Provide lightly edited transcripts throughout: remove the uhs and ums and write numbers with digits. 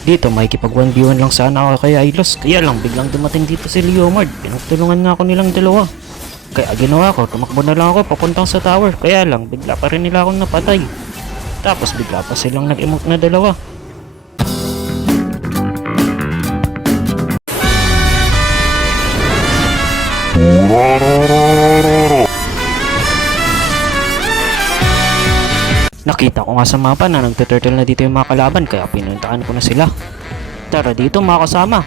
Dito makikipag 1v1 lang sana ako kay Ailos, kaya lang biglang dumating dito si Leomord. Pinagtulungan nga ako nilang dalawa. Kaya ginawa ko, tumakbo na lang ako papuntang sa tower, kaya lang bigla pa rin nila akong napatay. Tapos bigla pa silang nag-emote na dalawa. Nakita ko nga sa mapa na nagtuturtle na dito yung mga kalaban, kaya pinuntahan ko na sila. Tara dito mga kasama.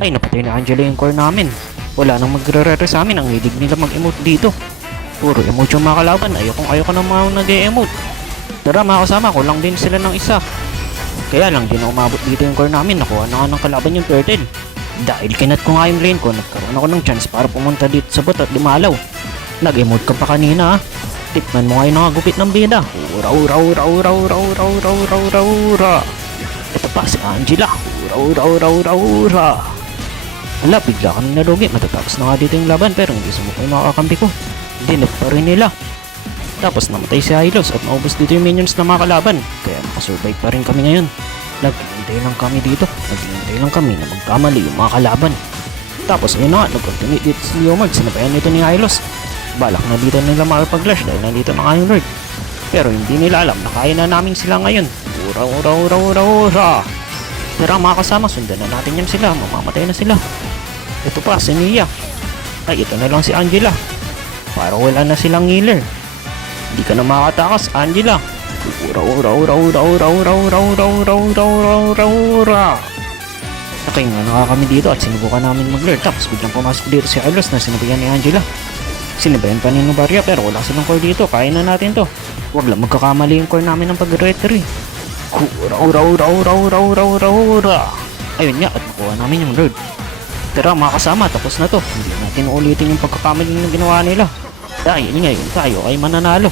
Ay, napatay na Angela yung core namin. Wala nang magre-re sa amin, ang hilig nila mag-emote dito. Puro emote yung mga kalaban, ayoko ng mga nag-e-emote. Tara mga kasama, kulang din sila ng isa. Kaya lang din umabot dito yung core namin, nakuha na nga ng kalaban yung turtle. Dahil kinat ko nga yung lane ko, nagkaroon ako ng chance para pumunta dito sa bot at dumalaw. Nag-emote ka pa kanina ha. Tikman mo ngayon ang gupit ng bida. Ura ura ura ura ura ura ura ura ura ura. Ito pa si Angela. Ura ura ura ura ura. Wala, bigla kami nalugi. Matatapos na nga dito yung laban pero hindi sumuko yung makakampi ko. Dinip pa rin nila. Tapos namatay si Hylos at naubos dito yung minions na mga kalaban. Kaya nakasurvive pa rin kami ngayon. Naghihintay lang kami dito. Naghihintay lang kami na magkamali yung mga kalaban. Tapos ayun na nga, nag-continue dito si Leomord. Sinabayan nito ni Hylos. Balak na dito nila makipag-clash dahil nandito na nga yung Lord. Pero hindi nila alam na kaya na namin sila ngayon. Ura ura ura ura ura. Pero mga kasama, sundan na natin yan sila. Mamamatay na sila. Ito pa, si Mia. Ay, ito na lang si Angela. Para wala na silang healer. Hindi ka na makatakas, Angela. Ura ura ura ura ura ura ura ura ura ura ura ura ura. Nakahinga na nga kami dito at sinubukan namin mag-lure. Tapos biglang pumasok dito si Ailos na sinabayan ni Angela. Sinabayan pa ni Novaria pero wala silang core dito. Kaya na natin to. Huwag lang magkakamali yung core namin ng pag-retry. Ura ura ura ura ura ura ura ura. Ayun nga at nakuha namin yung Lord. Tara mga kasama, tapos na to. Hindi natin ulitin yung pagkakamali na ginawa nila. Dahil ngayon tayo ay mananalo.